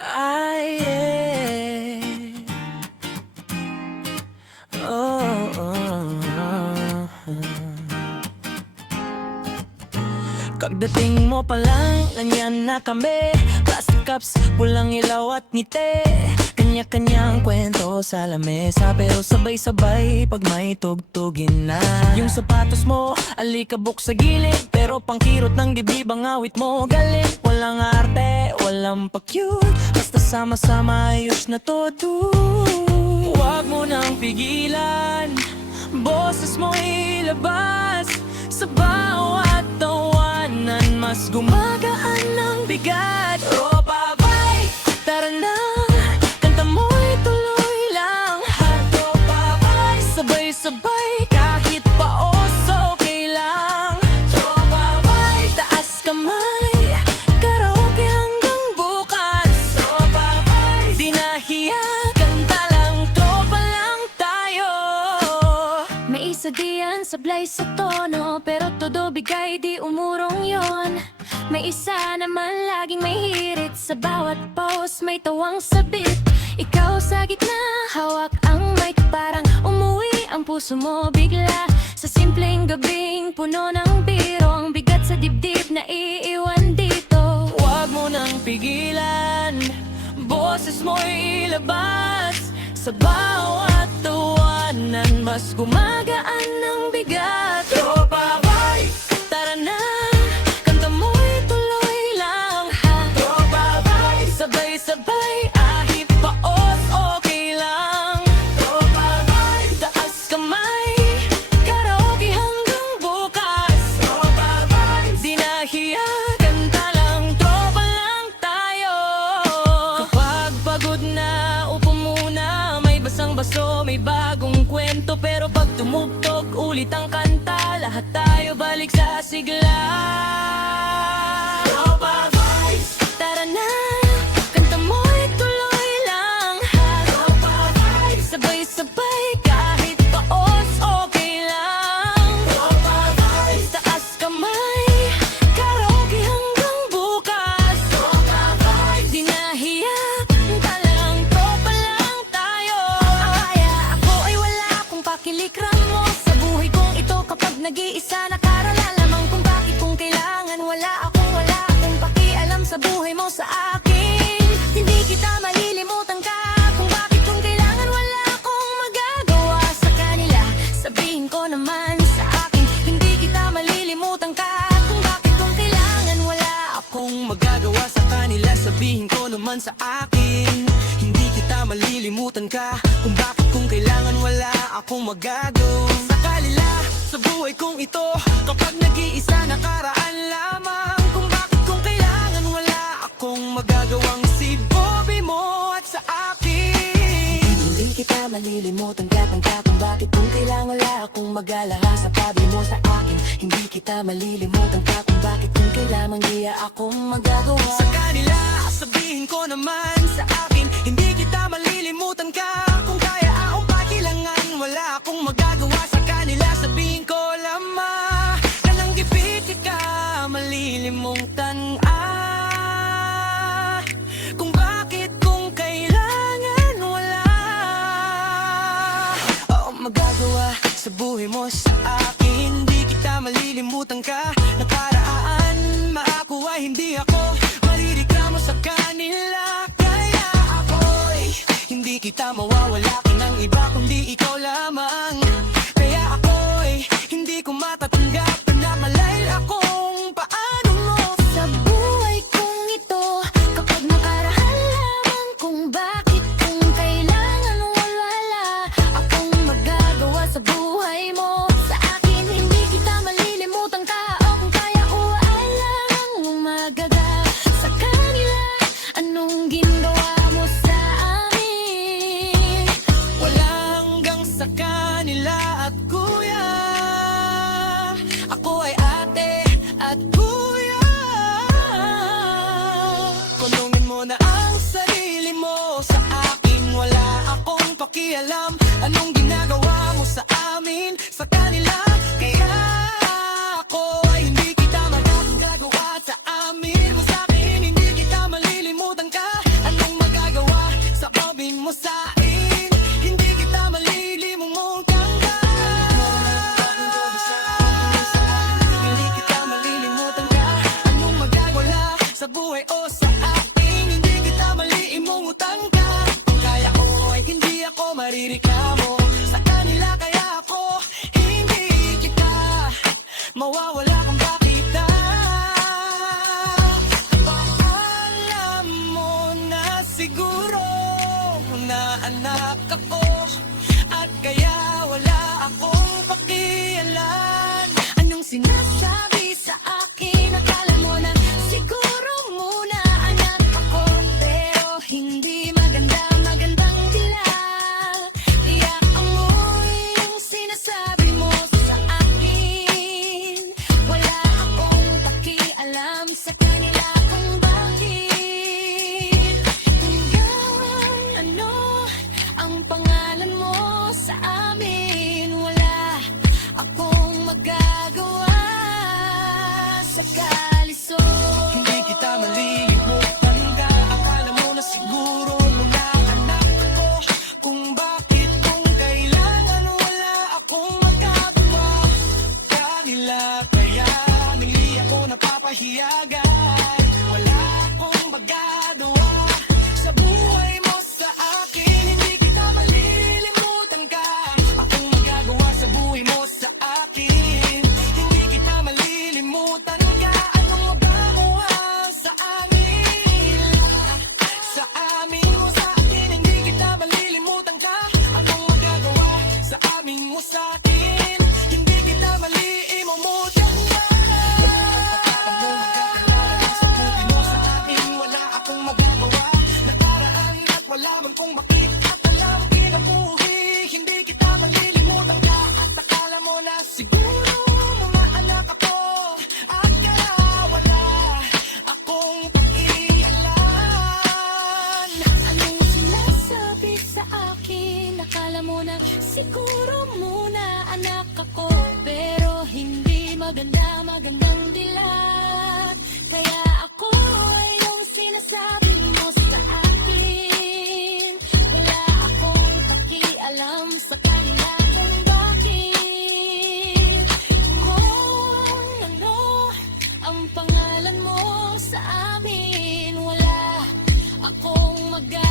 Ay, oh, Pagdating mo pa lang, ganyan na kami. Plastic cups, pulang ilaw at ngiti. Kanya-kanyang kwento sa lamesa, pero sabay-sabay pag may tugtugin na. Yung sapatos mo, alikabok sa gilid, pero pangkirot ng dibdib ang awit mo. Galit, walang arte, walang pa-cute, basta sama-sama ayos na todo. Huwag mo nang pigilan, boses mo ilabas. Sa bawat tawanan, mas gumagaan ng bigat. Tropa bay, tara na, kanta mo'y tuloy lang. Tropa bay, sabay-sabay, kahit paos okay lang. Tropa bay, taas kamay, karaoke hanggang bukas. Tropa bay, di nahiya, kanta lang, tropa lang tayo. May isa diyan sablay sa tono, pero todo bigay di umurong yon. May isa naman laging may hirit, sa bawat pause may tawang sabit. Ikaw sa gitna, hawak ang mic, parang umuwi ang puso mo bigla. Sa simpleng gabing puno ng biro, ang bigat sa dibdib na iiwan dito. Huwag mo nang pigilan, boses mo ilabas. Sa bawat tawanan, mas gumagaan ng bigat. Tropa bay, tara na, kanta mo'y tuloy lang. Tropa bay, sabay-sabay, ahit paos okay lang. Tropa bay, taas kamay, karaoke hanggang bukas. Tropa bay, di nahiya, kanta lang, tropa lang tayo. Kapag pagod na, upo muna, may basang-baso, may bagong kwento. Pero pag tumugtog ulit ang kanta, lahat tayo balik sa sigla. Tropa boys, tara na, kanta mo'y tuloy lang. Tropa boys, sabay-sabay, kahit paos okay lang. Tropa boys, taas kamay, karaoke hanggang bukas. Tropa boys, di nahiya, kanta lang, tropa lang tayo. Kaya ako ay wala akong pakilikram mo sa buhay kong ito. Kapag nag-iisa nakaralalamang kung bakit kung kailangan, wala akong pakialam sa buhay mo sa akin. Hindi kita malilimutan ka, kung bakit kung kailangan, wala akong magagawa sa kanila. Sabihin ko naman sa akin, hindi kita malilimutan ka, kung bakit kung kailangan, wala akong magagawa sa kanila. Sabihin ko naman sa akin, hindi kita malilimutan ka, kung bakit kung kailangan, wala akong magagawa sa kanila. Sa buhay kong ito, kapag nag-iisa nakaraan lamang, kung bakit kung kailangan, wala akong magagawang si Bobby mo at sa akin. Hindi kita malilimutan ka, kung bakit kung kailangan, wala akong mag-alala sa pabi mo sa akin. Hindi kita malilimutan ka, kung bakit kung kailangan, di akong magagawa sa kanila. Sabihin ko naman sa akin, hindi kita malilimutan ka, kung kaya akong pakilangan, wala akong magagawa sa kanila. Sabihin ko lamang, kanang gipit ka malilimutan kung bakit kung kailangan, wala akong magagawa sa buhay mo sa akin. Hindi kita malilimutan ka, nakaraan maakuha, hindi ako marireklamo sa kanila. Kaya ako'y hindi kita mawawala ka ng iba, kundi ikaw lamang. Kaya ako'y hindi ko matatanggap na malay akong paano mo sa buhay kong ito. Kapag nakaraan lamang, kung bakit kung kailangan, wala akong magagawa sa buhay mo sa akin. Hindi kita malilimutan ka, o kung kaya wala akong magagawa sa kanila. Anong ginawa mo sa amin? Wala hanggang sa kanila at kuya. Ako ay ate at kuya. Tanungin mo na ang sarili mo sa akin, wala akong pakialam. Anong ginagawa mo sa amin, sa kanila. Kaya ako ay hindi kita magagawa sa amin mo sa akin. Hindi kita malilimutan ka, anong siguro na anak ako, at kaya wala akong pakialam. Anong sinasabi sa akin? Akala mo na siguro muna anak ako, pero hindi maganda, magandang dilag. Iyak amoy yung sinasabi mo sa akin. Wala akong pakialam sa kanila kung bakit. Hanggang ano ang pangalan mo sa amin? Wala akong magagawa sa kalisod. Hindi kita malilimutan ka. Akala mo na siguro muna anak ako, kung bakit, kung kailangan, wala akong magagawa kanila. Kaya hindi ako napapahiyagan. Wala akong magagawa sa buhay mo sa akin. Hindi kita malilimutan ka. Akong magagawa sa buhay mo sa akin. Hindi kita malilimutan ka. Anong magagawa sa amin? Sa amin mo sa akin. Hindi kita malilimutan ka. Anong magagawa sa amin mo sa akin? Hindi kita malilimutan ka. Sa buhay mo sa akin, wala akong magagawa. Nakaraan at wala man kung bakit, at alam kinabuhi. Hindi kita malilimutan ka. At akala mo na siguro mga anak ako, at kaya wala akong pakialam. Anong sinasabi sa akin? Akala mo na siguro muna anak ako, pero hindi maganda, magandang dilag. Kaya ako ay yung sinasabi mo sa akin. Wala akong pakialam sa kanila kung bakit. Kung ano ang pangalan mo sa amin, wala akong magagawa